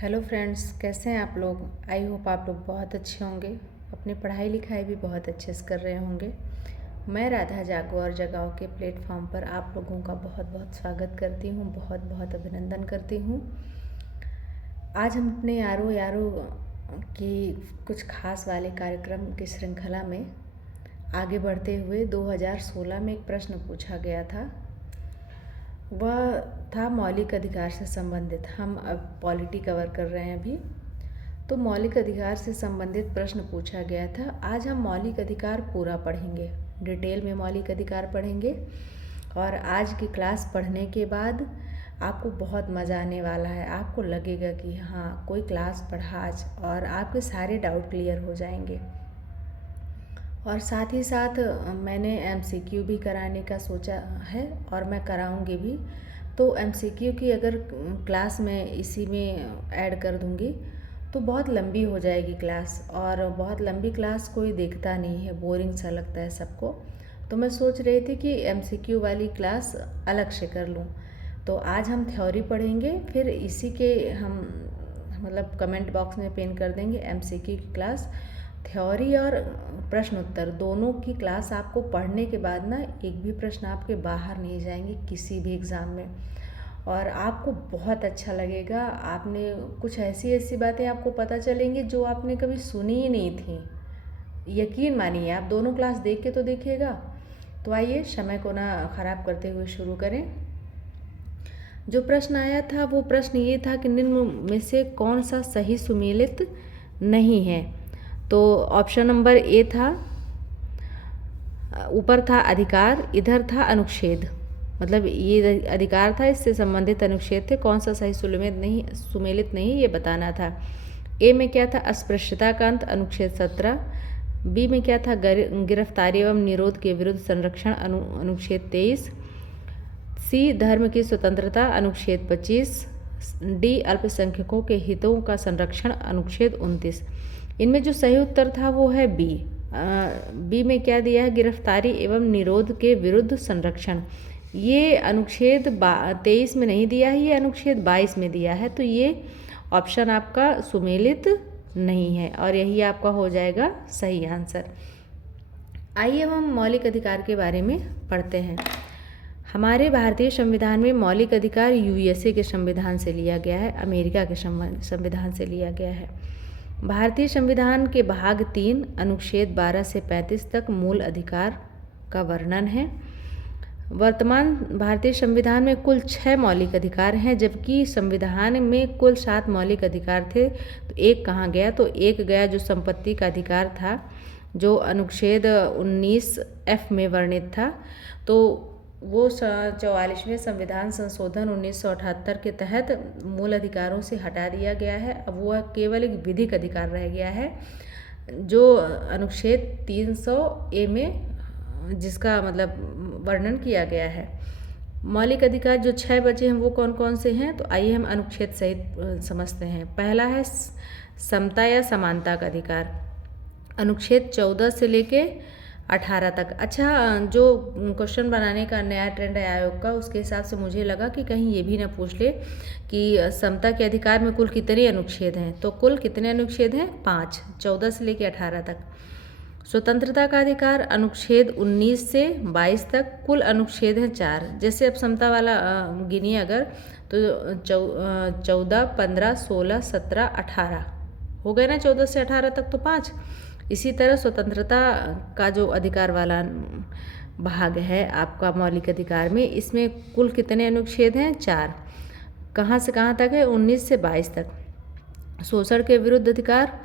Hello friends, कैसे हैं आप लोग। आई होप आप लोग बहुत अच्छे होंगे, अपनी पढ़ाई लिखाई भी बहुत अच्छे से कर रहे होंगे। मैं राधा जागो और जगाओ के प्लेटफॉर्म पर आप लोगों का बहुत बहुत स्वागत करती हूँ, बहुत बहुत अभिनंदन करती हूँ। आज हम अपने यारो यारो की कुछ खास वाले कार्यक्रम की श्रृंखला में आगे बढ़ते हुए 2016 में एक प्रश्न पूछा गया था। वह था मौलिक अधिकार से संबंधित। हम अब पॉलिटी कवर कर रहे हैं अभी, तो मौलिक अधिकार से संबंधित प्रश्न पूछा गया था। आज हम मौलिक अधिकार पूरा पढ़ेंगे, डिटेल में मौलिक अधिकार पढ़ेंगे। और आज की क्लास पढ़ने के बाद आपको बहुत मज़ा आने वाला है। आपको लगेगा कि हाँ, कोई क्लास पढ़ा आज, और आपके सारे डाउट क्लियर हो जाएंगे। और साथ ही साथ मैंने MCQ भी कराने का सोचा है और मैं कराऊंगी भी। तो MCQ की अगर क्लास मैं इसी में ऐड कर दूंगी तो बहुत लंबी हो जाएगी क्लास, और बहुत लंबी क्लास कोई देखता नहीं है, बोरिंग सा लगता है सबको। तो मैं सोच रही थी कि MCQ वाली क्लास अलग से कर लूँ। तो आज हम थ्योरी पढ़ेंगे, फिर इसी के हम मतलब कमेंट बॉक्स में पिन कर देंगे MCQ की क्लास। थ्योरी और प्रश्न उत्तर दोनों की क्लास आपको पढ़ने के बाद ना एक भी प्रश्न आपके बाहर नहीं जाएंगे किसी भी एग्ज़ाम में, और आपको बहुत अच्छा लगेगा। आपने कुछ ऐसी ऐसी बातें आपको पता चलेंगी जो आपने कभी सुनी ही नहीं थी। यकीन मानिए, आप दोनों क्लास देख के तो देखिएगा। तो आइए समय को ना ख़राब करते हुए शुरू करें। जो प्रश्न आया था वो प्रश्न ये था कि निम्न में से कौन सा सही सुमेलित नहीं है। तो ऑप्शन नंबर ए था, ऊपर था अधिकार, इधर था अनुच्छेद। मतलब ये अधिकार था, इससे संबंधित अनुच्छेद थे। कौन सा सही सुमेलित नहीं ये बताना था। ए में क्या था, अस्पृश्यता का अंत, अनुच्छेद 17। बी में क्या था, गिरफ्तारी एवं निरोध के विरुद्ध संरक्षण, अनुच्छेद 23। सी धर्म की स्वतंत्रता, अनुच्छेद 25। डी अल्पसंख्यकों के हितों का संरक्षण, अनुच्छेद 29। इनमें जो सही उत्तर था वो है बी। बी में क्या दिया है, गिरफ्तारी एवं निरोध के विरुद्ध संरक्षण। ये अनुच्छेद 23 में नहीं दिया है, ये अनुच्छेद 22 में दिया है। तो ये ऑप्शन आपका सुमेलित नहीं है और यही आपका हो जाएगा सही आंसर। आइए हम मौलिक अधिकार के बारे में पढ़ते हैं। हमारे भारतीय संविधान में मौलिक अधिकार USA के संविधान से लिया गया है, अमेरिका के संविधान से लिया गया है। भारतीय संविधान के भाग 3 अनुच्छेद 12 से 35 तक मूल अधिकार का वर्णन है। वर्तमान भारतीय संविधान में कुल 6 मौलिक अधिकार हैं, जबकि संविधान में कुल 7 मौलिक अधिकार थे। तो एक कहाँ गया, तो एक गया जो संपत्ति का अधिकार था, जो अनुच्छेद 19F में वर्णित था। तो वो 44वें संविधान संशोधन 1978 के तहत मूल अधिकारों से हटा दिया गया है। अब वह केवल एक विधिक अधिकार रह गया है, जो अनुच्छेद 300A में जिसका मतलब वर्णन किया गया है। मौलिक अधिकार जो 6 बचे हैं वो कौन कौन से हैं, तो आइए हम अनुच्छेद सहित समझते हैं। पहला है समता या समानता का अधिकार, अनुच्छेद 14 से लेके 18 तक। अच्छा, जो क्वेश्चन बनाने का नया ट्रेंड है आयोग का, उसके हिसाब से मुझे लगा कि कहीं ये भी ना पूछ ले कि समता के अधिकार में कुल कितने अनुच्छेद हैं। तो कुल कितने अनुच्छेद हैं, 5, 14 से लेकर 18 तक। स्वतंत्रता का अधिकार अनुच्छेद 19 से 22 तक, कुल अनुच्छेद हैं 4। जैसे अब समता वाला गिनिए अगर, तो 14, 15, 16, 17, 18 हो गए ना, 14 से 18 तक तो 5। इसी तरह स्वतंत्रता का जो अधिकार वाला भाग है आपका मौलिक अधिकार में, इसमें कुल कितने अनुच्छेद हैं, 4। कहाँ से कहाँ तक है, 19 से 22 तक। शोषण के विरुद्ध अधिकार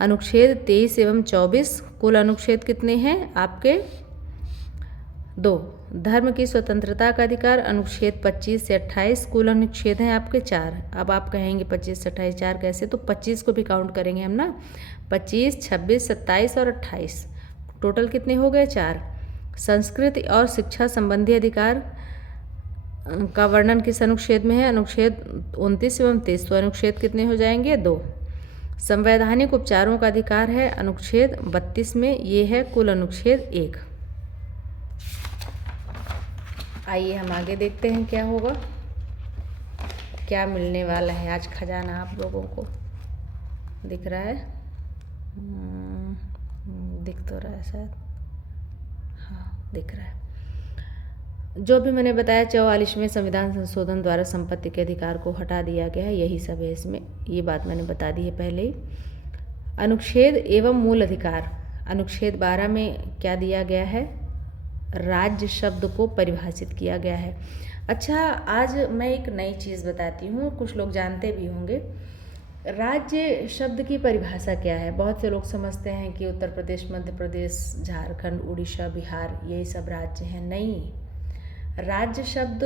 अनुच्छेद 23 एवं 24, कुल अनुच्छेद कितने हैं आपके, 2। धर्म की स्वतंत्रता का अधिकार अनुच्छेद 25 से 28, कुल अनुच्छेद हैं आपके 4। अब आप कहेंगे 25 से 28 4 कैसे, तो 25 को भी काउंट करेंगे हम ना, 25, 26, 27 और 28, टोटल कितने हो गए, 4। संस्कृति और शिक्षा संबंधी अधिकार का वर्णन किस अनुच्छेद में है, अनुच्छेद 29 एवं 30, तो अनुच्छेद कितने हो जाएंगे, 2। संवैधानिक उपचारों का अधिकार है अनुच्छेद 32 में, ये है कुल अनुच्छेद 1। आइए हम आगे देखते हैं क्या होगा। क्या मिलने वाला है आज खजाना आप लोगों को। दिख रहा है? दिख तो रहा है शायद, हाँ दिख रहा है। जो भी मैंने बताया 44वें संविधान संशोधन द्वारा संपत्ति के अधिकार को हटा दिया गया है, यही सब है इसमें, ये बात मैंने बता दी है पहले ही। अनुच्छेद एवं मूल अधिकार, अनुच्छेद 12 में क्या दिया गया है? राज्य शब्द को परिभाषित किया गया है। अच्छा, आज मैं एक नई चीज़ बताती हूँ, कुछ लोग जानते भी होंगे। राज्य शब्द की परिभाषा क्या है? बहुत से लोग समझते हैं कि उत्तर प्रदेश, मध्य प्रदेश, झारखंड, उड़ीसा, बिहार यही सब राज्य हैं। नहीं, राज्य शब्द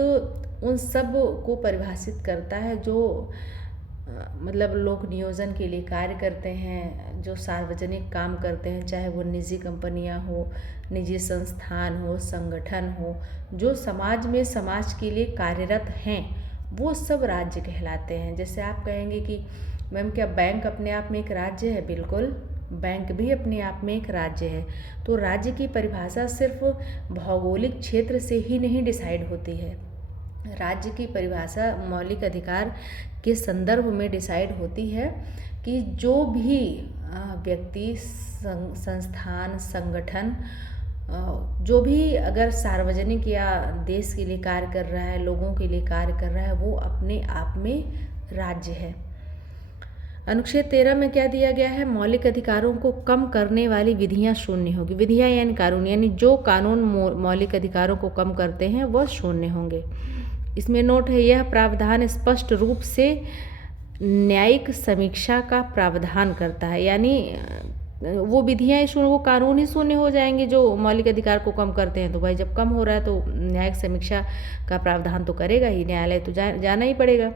उन सब को परिभाषित करता है जो मतलब लोक नियोजन के लिए कार्य करते हैं, जो सार्वजनिक काम करते हैं, चाहे वो निजी कंपनियां हो, निजी संस्थान हो, संगठन हो, जो समाज में समाज के लिए कार्यरत हैं, वो सब राज्य कहलाते हैं। जैसे आप कहेंगे कि मैम क्या बैंक अपने आप में एक राज्य है? बिल्कुल, बैंक भी अपने आप में एक राज्य है। तो राज्य की परिभाषा सिर्फ भौगोलिक क्षेत्र से ही नहीं डिसाइड होती है। राज्य की परिभाषा मौलिक अधिकार के संदर्भ में डिसाइड होती है कि जो भी व्यक्ति, संस्थान, संगठन, जो भी अगर सार्वजनिक या देश के लिए कार्य कर रहा है, लोगों के लिए कार्य कर रहा है, वो अपने आप में राज्य है। अनुच्छेद 13 में क्या दिया गया है? मौलिक अधिकारों को कम करने वाली विधियां शून्य होगी। विधियां यानी कानून, यानी जो कानून मौलिक अधिकारों को कम करते हैं वह शून्य होंगे। इसमें नोट है, यह प्रावधान स्पष्ट रूप से न्यायिक समीक्षा का प्रावधान करता है। यानी वो विधियां शून्य, वो कानून ही शून्य हो जाएंगे जो मौलिक अधिकार को कम करते हैं। तो भाई जब कम हो रहा है तो न्यायिक समीक्षा का प्रावधान तो करेगा ही, न्यायालय तो जाना ही पड़ेगा।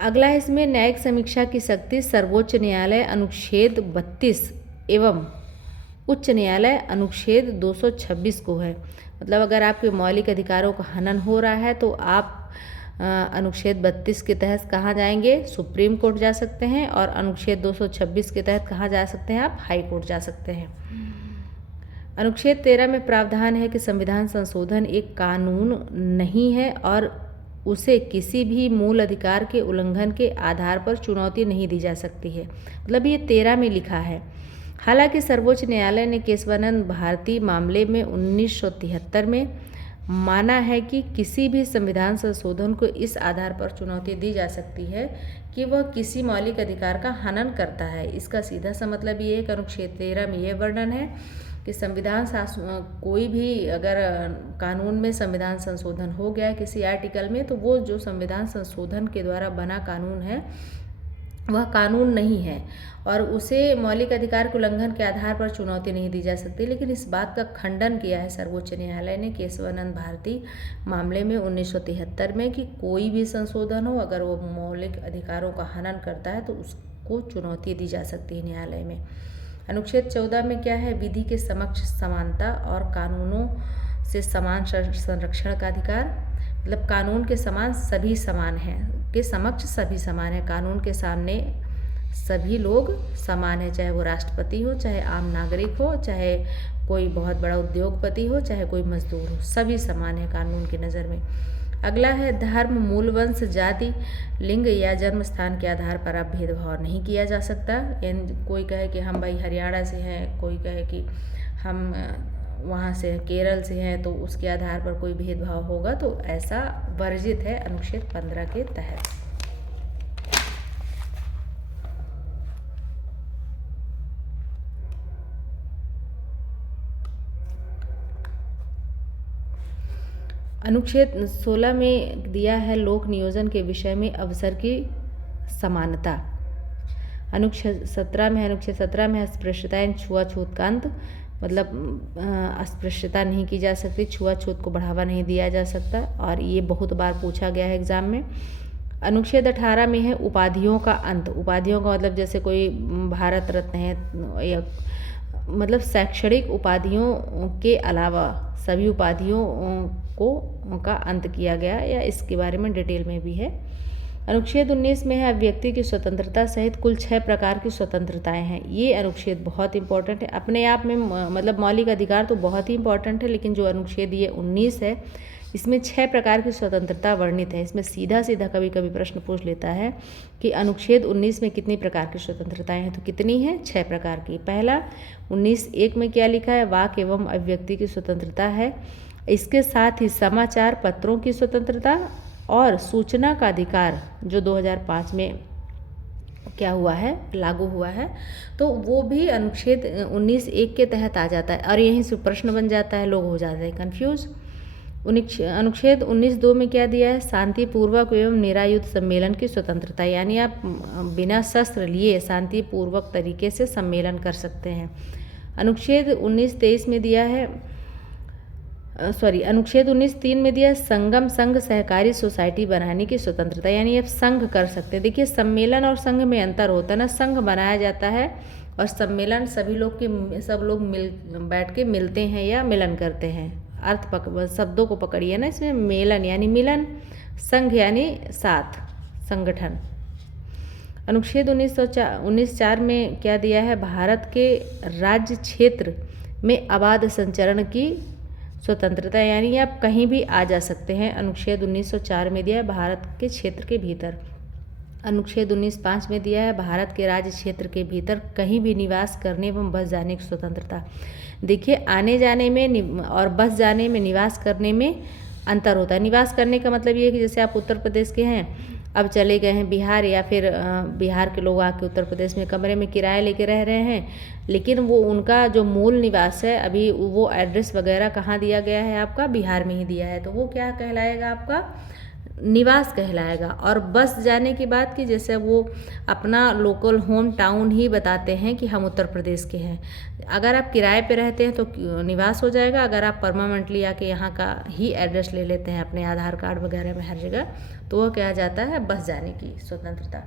अगला है इसमें न्यायिक समीक्षा की शक्ति सर्वोच्च न्यायालय अनुच्छेद 32 एवं उच्च न्यायालय अनुच्छेद 226 को है। मतलब अगर आपके मौलिक अधिकारों का हनन हो रहा है तो आप अनुच्छेद 32 के तहत कहाँ जाएंगे? सुप्रीम कोर्ट जा सकते हैं। और अनुच्छेद 226 के तहत कहाँ जा सकते हैं? आप हाई कोर्ट जा सकते हैं। अनुच्छेद 13 में प्रावधान है कि संविधान संशोधन एक कानून नहीं है और उसे किसी भी मूल अधिकार के उल्लंघन के आधार पर चुनौती नहीं दी जा सकती है। मतलब ये 13 में लिखा है। हालांकि सर्वोच्च न्यायालय ने केशवानंद भारती मामले में 1973 में माना है कि किसी भी संविधान संशोधन को इस आधार पर चुनौती दी जा सकती है कि वह किसी मौलिक अधिकार का हनन करता है। इसका सीधा सा मतलब ये है कि अनुच्छेद 13 में यह वर्णन है कि संविधान कोई भी अगर कानून में संविधान संशोधन हो गया है किसी आर्टिकल में, तो वो जो संविधान संशोधन के द्वारा बना कानून है वह कानून नहीं है और उसे मौलिक अधिकार के उल्लंघन के आधार पर चुनौती नहीं दी जा सकती। लेकिन इस बात का खंडन किया है सर्वोच्च न्यायालय ने केशवानंद भारती मामले में 1973 में कि कोई भी संशोधन हो, अगर वो मौलिक अधिकारों का हनन करता है तो उसको चुनौती दी जा सकती है न्यायालय में। अनुच्छेद 14 में क्या है? विधि के समक्ष समानता और कानूनों से समान संरक्षण का अधिकार। मतलब कानून के समान सभी समान हैं, के समक्ष सभी समान है। कानून के सामने सभी लोग समान है, चाहे वो राष्ट्रपति हो, चाहे आम नागरिक हो, चाहे कोई बहुत बड़ा उद्योगपति हो, चाहे कोई मजदूर हो, सभी समान है कानून की नज़र में। अगला है धर्म, मूल, वंश, जाति, लिंग या जन्म स्थान के आधार पर अब भेदभाव नहीं किया जा सकता। कोई कहे कि हम भाई हरियाणा से हैं, कोई कहे कि हम वहाँ से केरल से हैं, तो उसके आधार पर कोई भेदभाव होगा तो ऐसा वर्जित है अनुच्छेद 15 के तहत। अनुच्छेद 16 में दिया है लोक नियोजन के विषय में अवसर की समानता। अनुच्छेद 17 में अस्पृश्यता एवं छुआछूत का अंत। मतलब अस्पृश्यता नहीं की जा सकती, छुआछूत को बढ़ावा नहीं दिया जा सकता और ये बहुत बार पूछा गया है एग्जाम में। अनुच्छेद 18 में है उपाधियों का अंत। उपाधियों का मतलब जैसे कोई भारत रत्न है या मतलब शैक्षणिक उपाधियों के अलावा सभी उपाधियों का अंत किया गया या इसके बारे में डिटेल में भी है। अनुच्छेद 19 में है व्यक्ति की स्वतंत्रता सहित कुल 6 प्रकार की स्वतंत्रताएं हैं। ये अनुच्छेद बहुत इंपॉर्टेंट है अपने आप में। मतलब मौलिक अधिकार तो बहुत ही इंपॉर्टेंट है, लेकिन जो अनुच्छेद ये 19 है इसमें 6 प्रकार की स्वतंत्रता वर्णित है। इसमें सीधा सीधा कभी कभी प्रश्न पूछ लेता है कि अनुच्छेद 19 में कितनी प्रकार की स्वतंत्रताएं हैं, तो कितनी है? 6 प्रकार की। पहला 19(1) में क्या लिखा है? वाक एवं अभिव्यक्ति की स्वतंत्रता है। इसके साथ ही समाचार पत्रों की स्वतंत्रता और सूचना का अधिकार जो 2005 में क्या हुआ है, लागू हुआ है, तो वो भी अनुच्छेद 19(1) के तहत आ जाता है और यहीं से प्रश्न बन जाता है, लोग हो जाते हैं कन्फ्यूज। अनुच्छेद 19(2) में क्या दिया है? शांतिपूर्वक एवं निरायुध सम्मेलन की स्वतंत्रता, यानी आप बिना शस्त्र लिए शांतिपूर्वक तरीके से सम्मेलन कर सकते हैं। अनुच्छेद 19(23) में दिया है अनुच्छेद 19(3) में दिया है संगम संघ सहकारी सोसाइटी बनाने की स्वतंत्रता, यानी आप संघ कर सकते हैं। देखिए सम्मेलन और संघ में अंतर होता है ना, संघ बनाया जाता है और सम्मेलन सब लोग मिल बैठ के मिलते हैं या मिलन करते हैं। शब्दों को पकड़िए ना, इसमें मेलन यानी मिलन, संघ यानी साथ, संगठन। अनुच्छेद 19(4) में क्या दिया है? भारत के राज्य क्षेत्र में अबाध संचरण की स्वतंत्रता, यानी आप कहीं भी आ जा सकते हैं। अनुच्छेद 1904 में दिया है भारत के क्षेत्र के भीतर। अनुच्छेद 19(5) में दिया है भारत के राज्य क्षेत्र के भीतर कहीं भी निवास करने एवं बस जाने की स्वतंत्रता। देखिए आने जाने में और बस जाने में, निवास करने में अंतर होता है। निवास करने का मतलब ये है कि जैसे आप उत्तर प्रदेश के हैं, अब चले गए हैं बिहार, या फिर बिहार के लोग आके उत्तर प्रदेश में कमरे में किराया लेके रह रहे हैं, लेकिन वो उनका जो मूल निवास है, अभी वो एड्रेस वगैरह कहाँ दिया गया है आपका? बिहार में ही दिया है, तो वो क्या कहलाएगा? आपका निवास कहलाएगा। और बस जाने की बात की, जैसे वो अपना लोकल होम टाउन ही बताते हैं कि हम उत्तर प्रदेश के हैं। अगर आप किराए पे रहते हैं तो निवास हो जाएगा, अगर आप परमानेंटली आके यहाँ का ही एड्रेस ले लेते हैं अपने आधार कार्ड वगैरह में हर जगह, तो वह कहा जाता है बस जाने की स्वतंत्रता।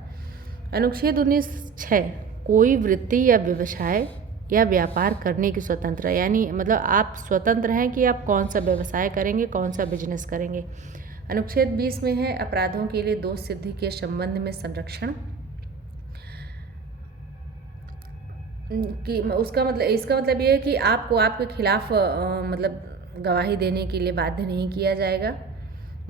अनुच्छेद 19(6) कोई वृत्ति या व्यवसाय या व्यापार करने की स्वतंत्रता, यानी मतलब आप स्वतंत्र हैं कि आप कौन सा व्यवसाय करेंगे, कौन सा बिजनेस करेंगे। अनुच्छेद 20 में है अपराधों के लिए दोष सिद्धि के संबंध में संरक्षण कि इसका मतलब ये है कि आपको आपके खिलाफ मतलब गवाही देने के लिए बाध्य नहीं किया जाएगा।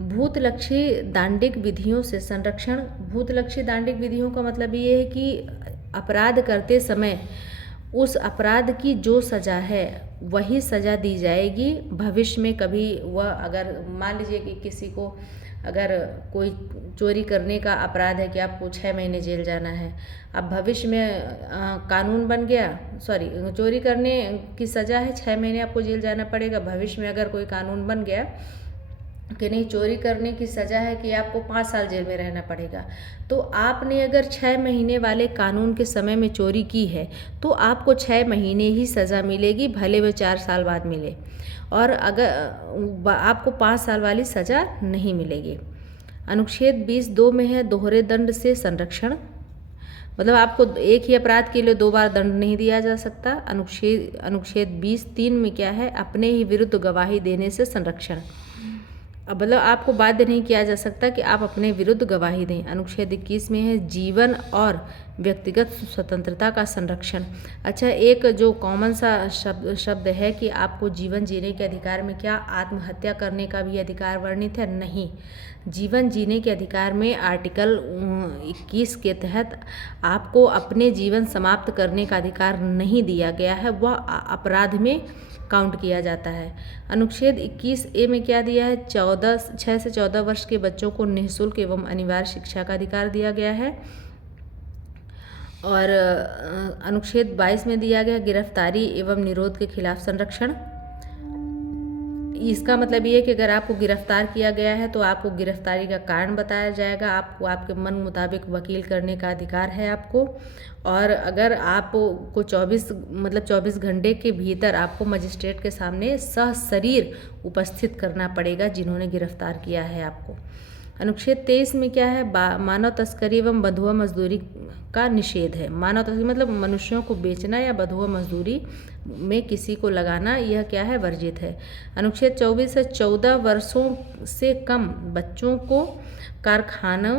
भूतलक्षी दांडिक विधियों से संरक्षण। भूतलक्षी दांडिक विधियों का मतलब ये है कि अपराध करते समय उस अपराध की जो सज़ा है वही सज़ा दी जाएगी। भविष्य में कभी वह, अगर मान लीजिए कि किसी को अगर कोई चोरी करने का अपराध है कि आपको 6 महीने जेल जाना है, अब भविष्य में कानून बन गया, चोरी करने की सज़ा है 6 महीने आपको जेल जाना पड़ेगा। भविष्य में अगर कोई कानून बन गया कि नहीं, चोरी करने की सज़ा है कि आपको 5 साल जेल में रहना पड़ेगा, तो आपने अगर 6 महीने वाले कानून के समय में चोरी की है तो आपको 6 महीने ही सज़ा मिलेगी, भले वह 4 साल बाद मिले, और अगर आपको 5 साल वाली सज़ा नहीं मिलेगी। अनुच्छेद 20(2) में है दोहरे दंड से संरक्षण, मतलब आपको एक ही अपराध के लिए 2 बार दंड नहीं दिया जा सकता। अनुच्छेद 20(3) में क्या है? अपने ही विरुद्ध गवाही देने से संरक्षण, अब मतलब आपको बाध्य नहीं किया जा सकता कि आप अपने विरुद्ध गवाही दें। अनुच्छेद 21 में है जीवन और व्यक्तिगत स्वतंत्रता का संरक्षण। अच्छा, एक जो कॉमन सा शब्द है कि आपको जीवन जीने के अधिकार में क्या आत्महत्या करने का भी अधिकार वर्णित है? नहीं, जीवन जीने के अधिकार में आर्टिकल 21 के तहत आपको अपने जीवन समाप्त करने का अधिकार नहीं दिया गया है, वह अपराध में काउंट किया जाता है। अनुच्छेद 21(a) में क्या दिया है? 6 से 14 वर्ष के बच्चों को निःशुल्क एवं अनिवार्य शिक्षा का अधिकार दिया गया है। और अनुच्छेद 22 में दिया गया गिरफ्तारी एवं निरोध के खिलाफ संरक्षण। इसका मतलब ये है कि अगर आपको गिरफ्तार किया गया है तो आपको गिरफ्तारी का कारण बताया जाएगा, आपको आपके मन मुताबिक वकील करने का अधिकार है आपको, और अगर आपको 24 घंटे के भीतर आपको मजिस्ट्रेट के सामने सशरीर उपस्थित करना पड़ेगा जिन्होंने गिरफ्तार किया है आपको। अनुच्छेद 23 में क्या है? मानव तस्करी एवं बंधुआ मजदूरी का निषेध है। मानव तस्करी मतलब मनुष्यों को बेचना या बंधुआ मजदूरी में किसी को लगाना, यह क्या है? वर्जित है। अनुच्छेद 24 से 14 वर्षों से कम बच्चों को कारखानों,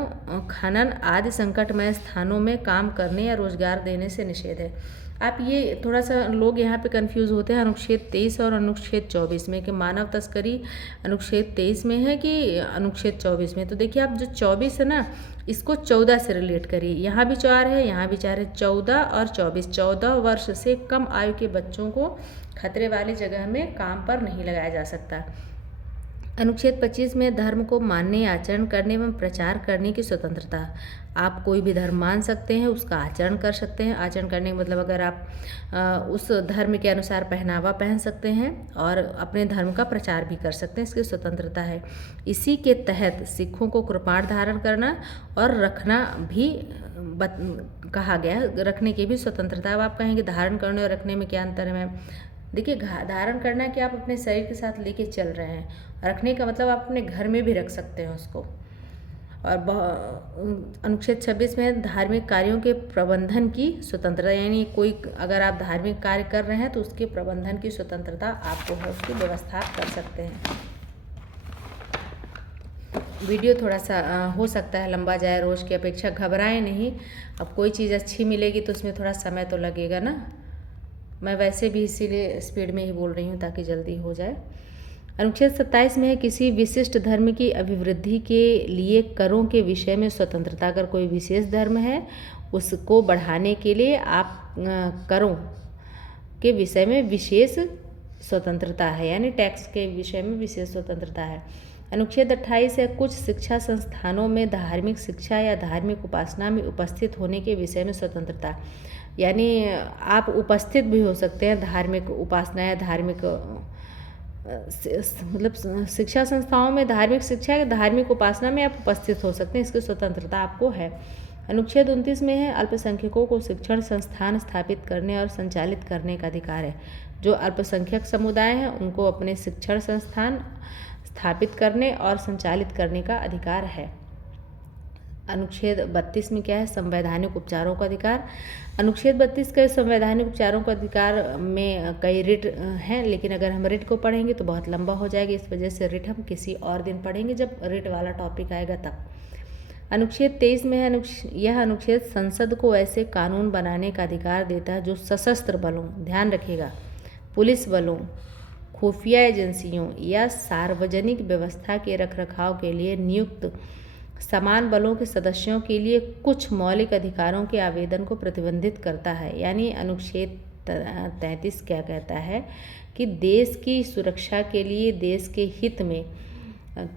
खनन आदि संकटमय स्थानों में काम करने या रोजगार देने से निषेध है। आप ये थोड़ा सा लोग यहाँ पे कंफ्यूज होते हैं अनुच्छेद 23 और अनुच्छेद 24 में कि मानव तस्करी अनुच्छेद 23 में है कि अनुच्छेद 24 में। तो देखिए आप जो 24 है ना, इसको 14 से रिलेट करिए। यहाँ भी 4 है, यहाँ भी 4 है, 14 और 24। 14 वर्ष से कम आयु के बच्चों को खतरे वाली जगह में काम पर नहीं लगाया जा सकता। अनुच्छेद 25 में धर्म को मानने, आचरण करने एवं प्रचार करने की स्वतंत्रता। आप कोई भी धर्म मान सकते हैं, उसका आचरण कर सकते हैं। आचरण करने का मतलब अगर आप उस धर्म के अनुसार पहनावा पहन सकते हैं और अपने धर्म का प्रचार भी कर सकते हैं, इसकी स्वतंत्रता है। इसी के तहत सिखों को कृपाण धारण करना और रखना भी कहा गया, रखने की भी स्वतंत्रता। अब आप कहेंगे धारण करने और रखने में क्या अंतर है मैम? देखिए, धारण करना कि आप अपने शरीर के साथ लेके चल रहे हैं, रखने का मतलब आप अपने घर में भी रख सकते हैं उसको। और अनुच्छेद 26 में धार्मिक कार्यों के प्रबंधन की स्वतंत्रता, यानी कोई अगर आप धार्मिक कार्य कर रहे हैं तो उसके प्रबंधन की स्वतंत्रता आपको है, उसकी व्यवस्था आप कर सकते हैं। वीडियो थोड़ा सा हो सकता है लंबा जाए, रोज़ की अपेक्षा। घबराएं नहीं, अब कोई चीज़ अच्छी मिलेगी तो उसमें थोड़ा समय तो लगेगा ना। मैं वैसे भी इसीलिए स्पीड में ही बोल रही हूँ ताकि जल्दी हो जाए। अनुच्छेद 27 में है किसी विशिष्ट धर्म की अभिवृद्धि के लिए करों के विषय में स्वतंत्रता। अगर कोई विशेष धर्म है उसको बढ़ाने के लिए आप करों के विषय में विशेष स्वतंत्रता है, यानी टैक्स के विषय में विशेष स्वतंत्रता है। अनुच्छेद 28 है कुछ शिक्षा संस्थानों में धार्मिक शिक्षा या धार्मिक उपासना में उपस्थित होने के विषय में स्वतंत्रता, यानी आप उपस्थित भी हो सकते हैं धार्मिक उपासना या धार्मिक मतलब शिक्षा संस्थाओं में धार्मिक शिक्षा या धार्मिक उपासना में आप उपस्थित हो सकते हैं, इसकी स्वतंत्रता आपको है। अनुच्छेद 29 में है अल्पसंख्यकों को शिक्षण संस्थान स्थापित करने और संचालित करने का अधिकार है। जो अल्पसंख्यक समुदाय हैं उनको अपने शिक्षण संस्थान स्थापित करने और संचालित करने का अधिकार है। अनुच्छेद 32 में क्या है? संवैधानिक उपचारों का अधिकार। अनुच्छेद 32 के संवैधानिक उपचारों का अधिकार में कई रिट हैं, लेकिन अगर हम रिट को पढ़ेंगे तो बहुत लंबा हो जाएगा, इस वजह से रिट हम किसी और दिन पढ़ेंगे जब रिट वाला टॉपिक आएगा तब। अनुच्छेद 23 में है यह अनुच्छेद संसद को ऐसे कानून बनाने का अधिकार देता है जो सशस्त्र बलों, ध्यान रखिएगा, पुलिस बलों, खुफिया एजेंसियों या सार्वजनिक व्यवस्था के रखरखाव के लिए नियुक्त समान बलों के सदस्यों के लिए कुछ मौलिक अधिकारों के आवेदन को प्रतिबंधित करता है। यानी अनुच्छेद 33 क्या कहता है कि देश की सुरक्षा के लिए, देश के हित में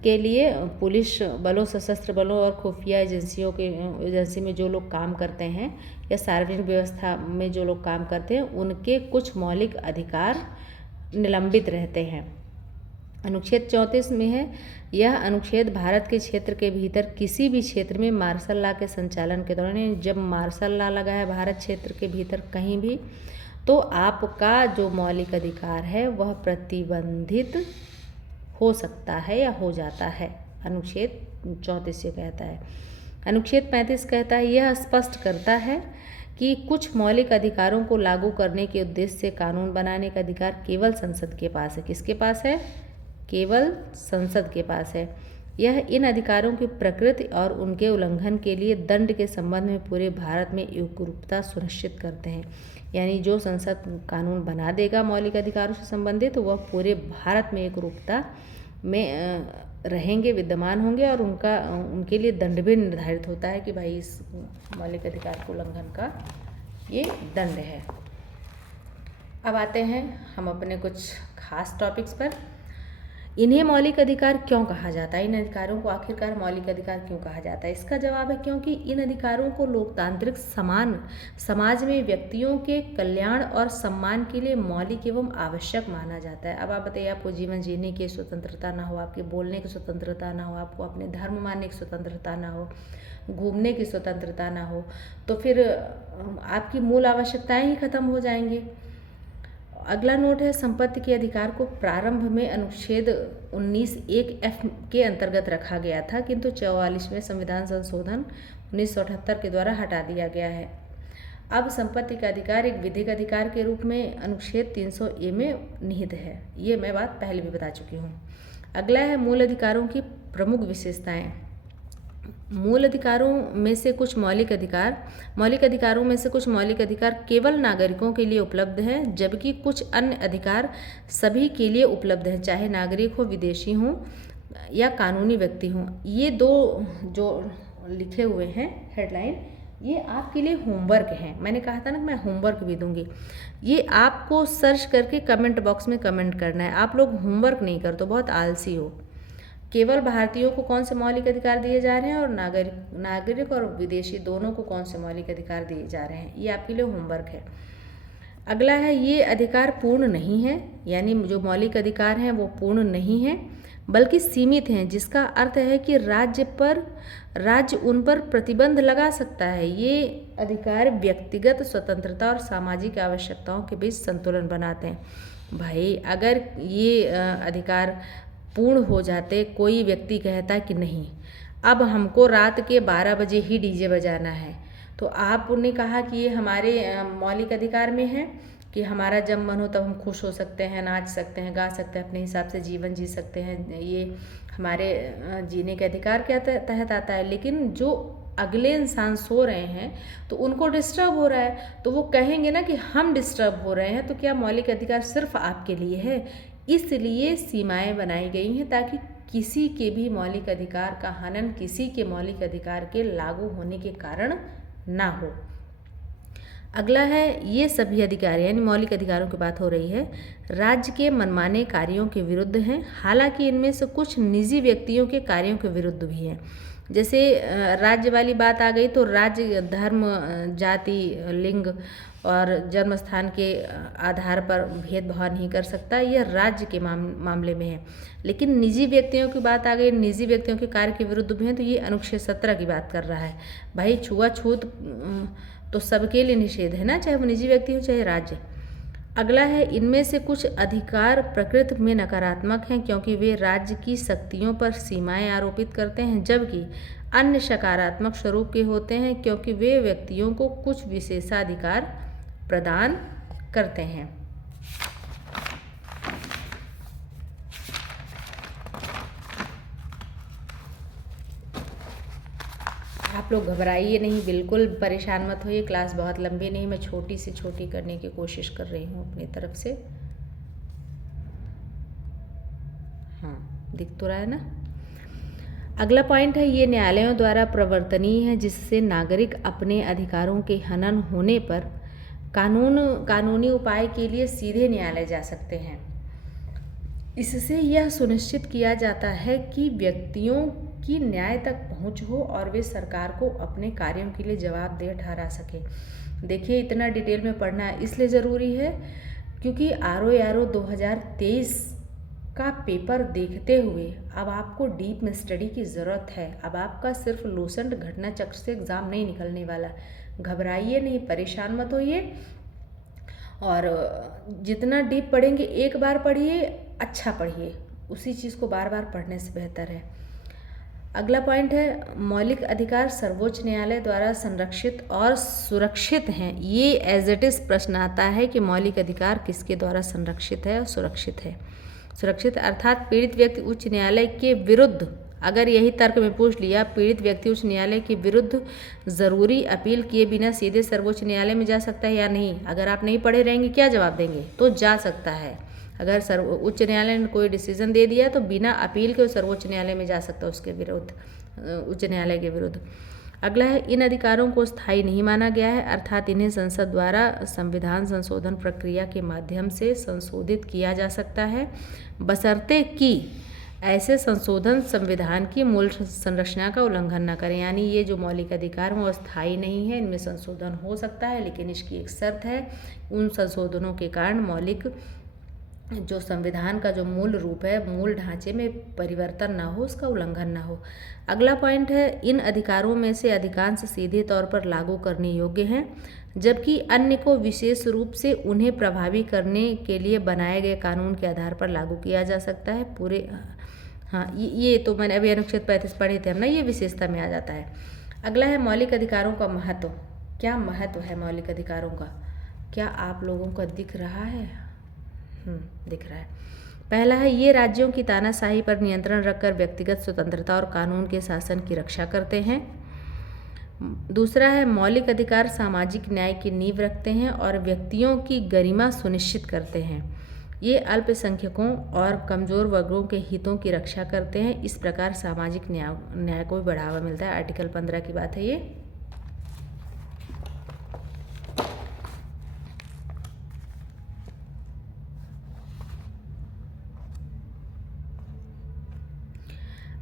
के लिए पुलिस बलों, सशस्त्र बलों और खुफिया एजेंसी में जो लोग काम करते हैं या सार्वजनिक व्यवस्था में जो लोग काम करते हैं उनके कुछ मौलिक अधिकार निलंबित रहते हैं। अनुच्छेद 34 में है यह अनुच्छेद भारत के क्षेत्र के भीतर किसी भी क्षेत्र में मार्शल लॉ के संचालन के दौरान, जब मार्शल लॉ लगा है भारत क्षेत्र के भीतर कहीं भी, तो आपका जो मौलिक अधिकार है वह प्रतिबंधित हो सकता है या हो जाता है। अनुच्छेद 34 ये कहता है। अनुच्छेद 35 कहता है यह स्पष्ट करता है कि कुछ मौलिक अधिकारों को लागू करने के उद्देश्य से कानून बनाने का अधिकार केवल संसद के पास है। किसके पास है? केवल संसद के पास है। यह इन अधिकारों की प्रकृति और उनके उल्लंघन के लिए दंड के संबंध में पूरे भारत में एकरूपता सुनिश्चित करते हैं। यानी जो संसद कानून बना देगा मौलिक अधिकारों से संबंधित, वह पूरे भारत में एकरूपता में रहेंगे, विद्यमान होंगे और उनके लिए दंड भी निर्धारित होता है कि भाई इस मौलिक अधिकार को उल्लंघन का ये दंड है। अब आते हैं हम अपने कुछ खास टॉपिक्स पर। इन्हें मौलिक अधिकार क्यों कहा जाता है? इन अधिकारों को आखिरकार मौलिक अधिकार क्यों कहा जाता है? इसका जवाब है क्योंकि इन अधिकारों को लोकतांत्रिक समाज में व्यक्तियों के कल्याण और सम्मान के लिए मौलिक एवं आवश्यक माना जाता है। अब आप बताइए, आपको जीवन जीने की स्वतंत्रता ना हो, आपके बोलने की स्वतंत्रता ना हो, आपको अपने धर्म मानने की स्वतंत्रता ना हो, घूमने की स्वतंत्रता ना हो, तो फिर आपकी मूल आवश्यकताएं ही खत्म हो जाएंगी। अगला नोट है संपत्ति के अधिकार को प्रारंभ में अनुच्छेद 19(1)(f) के अंतर्गत रखा गया था, किंतु 44वें संविधान संशोधन 1978 के द्वारा हटा दिया गया है। अब संपत्ति का अधिकार एक विधिक अधिकार के रूप में अनुच्छेद 300(a) में निहित है। ये मैं बात पहले भी बता चुकी हूँ। अगला है मूल अधिकारों की प्रमुख विशेषताएं। मूल अधिकारों में से कुछ मौलिक अधिकारों में से कुछ मौलिक अधिकार केवल नागरिकों के लिए उपलब्ध हैं, जबकि कुछ अन्य अधिकार सभी के लिए उपलब्ध हैं, चाहे नागरिक हो, विदेशी हो या कानूनी व्यक्ति हो। ये दो जो लिखे हुए हैं हेडलाइन, ये आपके लिए होमवर्क है। मैंने कहा था ना मैं होमवर्क भी दूंगी। ये आपको सर्च करके कमेंट बॉक्स में कमेंट करना है। आप लोग होमवर्क नहीं करते तो बहुत आलसी हो। केवल भारतीयों को कौन से मौलिक अधिकार दिए जा रहे हैं और नागरिक और विदेशी दोनों को कौन से मौलिक अधिकार दिए जा रहे हैं, ये आपके लिए होमवर्क है। अगला है, ये अधिकार पूर्ण नहीं है, यानी जो मौलिक अधिकार हैं वो पूर्ण नहीं है बल्कि सीमित हैं, जिसका अर्थ है कि राज्य उन पर प्रतिबंध लगा सकता है। ये अधिकार व्यक्तिगत स्वतंत्रता और सामाजिक आवश्यकताओं के बीच संतुलन बनाते हैं। भाई अगर ये अधिकार पूर्ण हो जाते, कोई व्यक्ति कहता कि नहीं अब हमको रात के 12 बजे ही डीजे बजाना है, तो आपने कहा कि ये हमारे मौलिक अधिकार में है कि हमारा जब मन हो तब हम खुश हो सकते हैं, नाच सकते हैं, गा सकते हैं, अपने हिसाब से जीवन जी सकते हैं। ये हमारे जीने के अधिकार के तहत आता है। लेकिन जो अगले इंसान सो रहे हैं तो उनको डिस्टर्ब हो रहा है, तो वो कहेंगे ना कि हम डिस्टर्ब हो रहे हैं, तो क्या मौलिक अधिकार सिर्फ आपके लिए है? इसलिए सीमाएं बनाई गई हैं ताकि किसी के भी मौलिक अधिकार का हनन किसी के मौलिक अधिकार के लागू होने के कारण ना हो। अगला है, ये सभी अधिकार यानी मौलिक अधिकारों की बात हो रही है, राज्य के मनमाने कार्यों के विरुद्ध हैं। हालांकि इनमें से कुछ निजी व्यक्तियों के कार्यों के विरुद्ध भी हैं। जैसे राज्य वाली बात आ गई तो राज्य धर्म, जाति, लिंग और जन्म स्थान के आधार पर भेदभाव नहीं कर सकता, यह राज्य के मामले में है। लेकिन निजी व्यक्तियों की बात आ गई, निजी व्यक्तियों के कार्य के विरुद्ध भी हैं, तो ये अनुच्छेद 17 की बात कर रहा है। भाई छुआछूत तो सबके लिए निषेध है ना, चाहे वो निजी व्यक्ति हो चाहे राज्य। अगला है, इनमें से कुछ अधिकार प्रकृति में नकारात्मक हैं क्योंकि वे राज्य की शक्तियों पर सीमाएं आरोपित करते हैं, जबकि अन्य सकारात्मक स्वरूप के होते हैं क्योंकि वे व्यक्तियों को कुछ विशेषाधिकार प्रदान करते हैं। आप लोग घबराइए नहीं, बिल्कुल परेशान मत होइए। क्लास बहुत लंबी नहीं, मैं छोटी से छोटी करने की कोशिश कर रही हूँ अपनी तरफ से। हाँ, दिख तो रहा है ना। अगला पॉइंट है, ये न्यायालयों द्वारा प्रवर्तनीय है जिससे नागरिक अपने अधिकारों के हनन होने पर कानूनी उपाय के लिए सीधे न्यायालय जा सकते हैं। इससे यह सुनिश्चित किया जाता है कि व्यक्तियों की न्याय तक पहुंच हो और वे सरकार को अपने कार्यों के लिए जवाबदेह ठहरा सके। देखिए, इतना डिटेल में पढ़ना इसलिए ज़रूरी है क्योंकि RO 2023 का पेपर देखते हुए अब आपको डीप में स्टडी की ज़रूरत है। अब आपका सिर्फ लूसेंट घटना चक्र से एग्ज़ाम नहीं निकलने वाला। घबराइए नहीं, परेशान मत होइए, और जितना डीप पढ़ेंगे एक बार पढ़िए, अच्छा पढ़िए, उसी चीज़ को बार बार पढ़ने से बेहतर है। अगला पॉइंट है, मौलिक अधिकार सर्वोच्च न्यायालय द्वारा संरक्षित और सुरक्षित हैं। ये एज इट इज़ प्रश्न आता है कि मौलिक अधिकार किसके द्वारा संरक्षित है और सुरक्षित है। सुरक्षित अर्थात पीड़ित व्यक्ति उच्च न्यायालय के विरुद्ध, अगर यही तर्क में पूछ लिया, पीड़ित व्यक्ति उच्च न्यायालय के विरुद्ध ज़रूरी अपील किए बिना सीधे सर्वोच्च न्यायालय में जा सकता है या नहीं। अगर आप नहीं पढ़े रहेंगे क्या जवाब देंगे? तो जा सकता है। अगर उच्च न्यायालय ने कोई डिसीजन दे दिया तो बिना अपील के सर्वोच्च न्यायालय में जा सकता है उसके विरुद्ध, उच्च न्यायालय के विरुद्ध। अगला है, इन अधिकारों को स्थायी नहीं माना गया है, अर्थात इन्हें संसद द्वारा संविधान संशोधन प्रक्रिया के माध्यम से संशोधित किया जा सकता है, बशर्ते कि ऐसे संशोधन संविधान की मूल संरचना का उल्लंघन न करें। यानी ये जो मौलिक अधिकार हैं वो स्थायी नहीं है, इनमें संशोधन हो सकता है, लेकिन इसकी एक शर्त है, उन संशोधनों के कारण मौलिक जो संविधान का जो मूल रूप है, मूल ढांचे में परिवर्तन ना हो, उसका उल्लंघन ना हो। अगला पॉइंट है, इन अधिकारों में से अधिकांश सीधे तौर पर लागू करने योग्य हैं, जबकि अन्य को विशेष रूप से उन्हें प्रभावी करने के लिए बनाए गए कानून के आधार पर लागू किया जा सकता है। पूरे हाँ, ये तो मैंने अभी अनुच्छेद 35 पढ़े थे हम ना, ये विशेषता में आ जाता है। अगला है, मौलिक अधिकारों का महत्व। क्या महत्व है मौलिक अधिकारों का? क्या आप लोगों को दिख रहा है? दिख रहा है। पहला है, ये राज्यों की तानाशाही पर नियंत्रण रखकर व्यक्तिगत स्वतंत्रता और कानून के शासन की रक्षा करते हैं। दूसरा है, मौलिक अधिकार सामाजिक न्याय की नींव रखते हैं और व्यक्तियों की गरिमा सुनिश्चित करते हैं। ये अल्पसंख्यकों और कमज़ोर वर्गों के हितों की रक्षा करते हैं। इस प्रकार सामाजिक न्याय को भी बढ़ावा मिलता है। आर्टिकल 15 की बात है ये।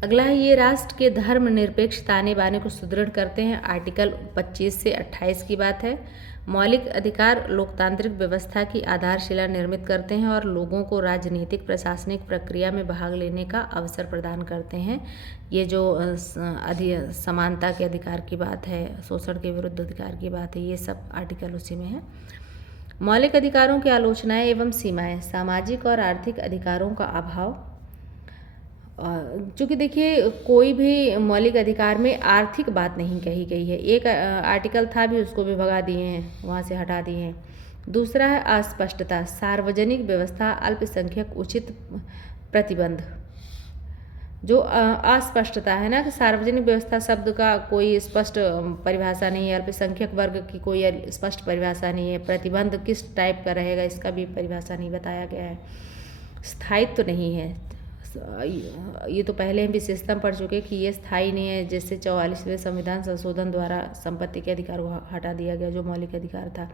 अगला है, ये राष्ट्र के धर्मनिरपेक्ष ताने बाने को सुदृढ़ करते हैं। आर्टिकल 25 से 28 की बात है। मौलिक अधिकार लोकतांत्रिक व्यवस्था की आधारशिला निर्मित करते हैं और लोगों को राजनीतिक प्रशासनिक प्रक्रिया में भाग लेने का अवसर प्रदान करते हैं। ये जो समानता के अधिकार की बात है, शोषण के विरुद्ध अधिकार की बात है, ये सब आर्टिकल उसी में है। मौलिक अधिकारों की आलोचनाएं एवं सीमाएं, सामाजिक और आर्थिक अधिकारों का अभाव। चूँकि देखिए, कोई भी मौलिक अधिकार में आर्थिक बात नहीं कही गई है। एक आर्टिकल था भी, उसको भी भगा दिए हैं, वहाँ से हटा दिए हैं। दूसरा है अस्पष्टता, सार्वजनिक व्यवस्था, अल्पसंख्यक उचित प्रतिबंध। जो अस्पष्टता है ना, कि सार्वजनिक व्यवस्था शब्द का कोई स्पष्ट परिभाषा नहीं है, अल्पसंख्यक वर्ग की कोई स्पष्ट परिभाषा नहीं है, प्रतिबंध किस टाइप का रहेगा इसका भी परिभाषा नहीं बताया गया है, स्थायित्व तो नहीं है। ये तो पहले हम विशेषता पढ़ चुके कि ये स्थायी नहीं है। जैसे 44वें संविधान संशोधन द्वारा संपत्ति के अधिकार को हटा दिया गया, जो मौलिक अधिकार था।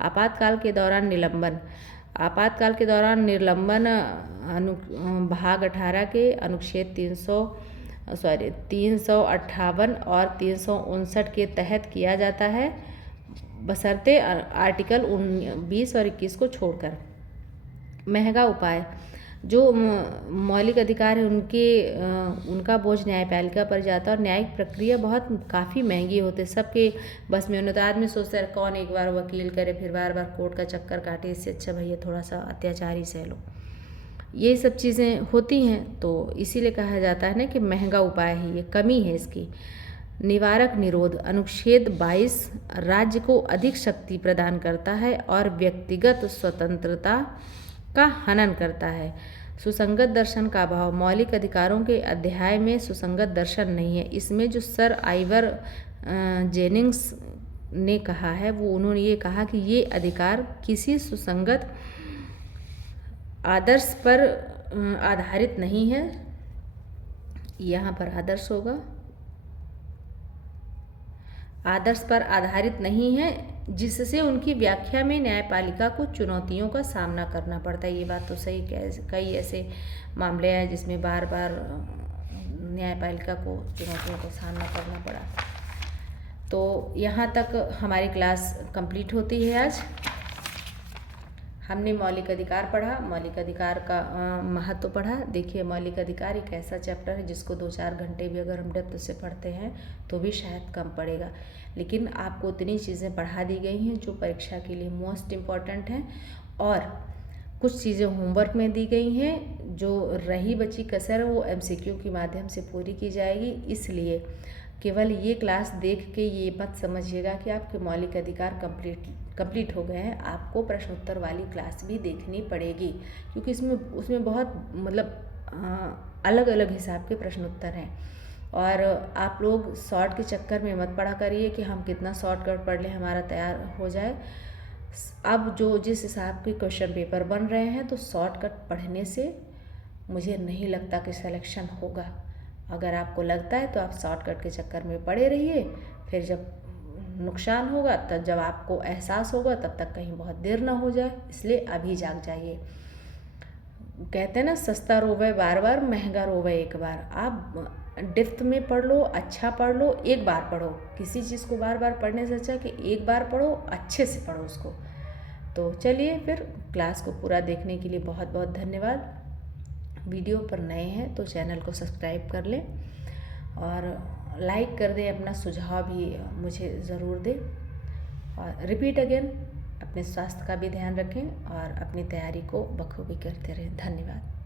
आपातकाल के दौरान निलंबन, आपातकाल के दौरान निलंबन भाग 18 के अनुच्छेद 358 और 359 के तहत किया जाता है, बशर्ते आर्टिकल 20 और 21 को छोड़कर। महंगा उपाय, जो मौलिक अधिकार है उनका बोझ न्यायपालिका पर जाता है और न्यायिक प्रक्रिया काफ़ी महंगी होती है। सबके बस में होता है। आदमी सोचता है कौन एक बार वकील करे, फिर बार बार कोर्ट का चक्कर काटे, इससे अच्छा भैया थोड़ा सा अत्याचार ही सह लो। ये सब चीज़ें होती हैं, तो इसीलिए कहा जाता है ना कि महंगा उपाय है, ये कमी है इसकी। निवारक निरोध, अनुच्छेद 22 राज्य को अधिक शक्ति प्रदान करता है और व्यक्तिगत स्वतंत्रता का हनन करता है। सुसंगत दर्शन का अभाव, मौलिक अधिकारों के अध्याय में सुसंगत दर्शन नहीं है। इसमें जो सर आइवर जेनिंग्स ने कहा है, उन्होंने ये कहा कि ये अधिकार किसी सुसंगत आदर्श पर आधारित नहीं है। यहाँ पर आदर्श होगा, आदर्श पर आधारित नहीं है, जिससे उनकी व्याख्या में न्यायपालिका को चुनौतियों का सामना करना पड़ता है। ये बात तो सही, कई ऐसे मामले हैं जिसमें बार बार न्यायपालिका को चुनौतियों का सामना करना पड़ा। तो यहाँ तक हमारी क्लास कंप्लीट होती है। आज हमने मौलिक अधिकार पढ़ा, मौलिक अधिकार का महत्व पढ़ा। देखिए, मौलिक अधिकार एक ऐसा चैप्टर है जिसको 2-4 घंटे भी अगर हम डेप्थ से पढ़ते हैं तो भी शायद कम पड़ेगा, लेकिन आपको उतनी चीज़ें पढ़ा दी गई हैं जो परीक्षा के लिए मोस्ट इम्पॉर्टेंट हैं, और कुछ चीज़ें होमवर्क में दी गई हैं। जो रही बची कसर वो MCQ के माध्यम से पूरी की जाएगी। इसलिए केवल ये क्लास देख के ये मत समझिएगा कि आपके मौलिक अधिकार कंप्लीट हो गए हैं। आपको प्रश्न उत्तर वाली क्लास भी देखनी पड़ेगी, क्योंकि उसमें बहुत अलग अलग हिसाब के प्रश्न उत्तर हैं। और आप लोग शॉर्ट के चक्कर में मत पढ़ा करिए कि हम कितना शॉर्टकट पढ़ लें हमारा तैयार हो जाए। अब जिस हिसाब के क्वेश्चन पेपर बन रहे हैं, तो शॉर्टकट पढ़ने से मुझे नहीं लगता कि सिलेक्शन होगा। अगर आपको लगता है तो आप शॉर्टकट के चक्कर में पड़े रहिए, फिर जब नुकसान होगा, तब जब आपको एहसास होगा, तब तक कहीं बहुत देर ना हो जाए। इसलिए अभी जाग जाइए। कहते हैं ना, सस्ता रोवे बार बार, महंगा रोवे एक बार। आप डेप्थ में पढ़ लो, अच्छा पढ़ लो, एक बार पढ़ो। किसी चीज़ को बार बार पढ़ने से अच्छा कि एक बार पढ़ो, अच्छे से पढ़ो उसको। तो चलिए, फिर क्लास को पूरा देखने के लिए बहुत बहुत धन्यवाद। वीडियो पर नए हैं तो चैनल को सब्सक्राइब कर लें और लाइक कर दें। अपना सुझाव भी मुझे ज़रूर दें। और रिपीट अगेन, अपने स्वास्थ्य का भी ध्यान रखें और अपनी तैयारी को बखूबी करते रहें। धन्यवाद।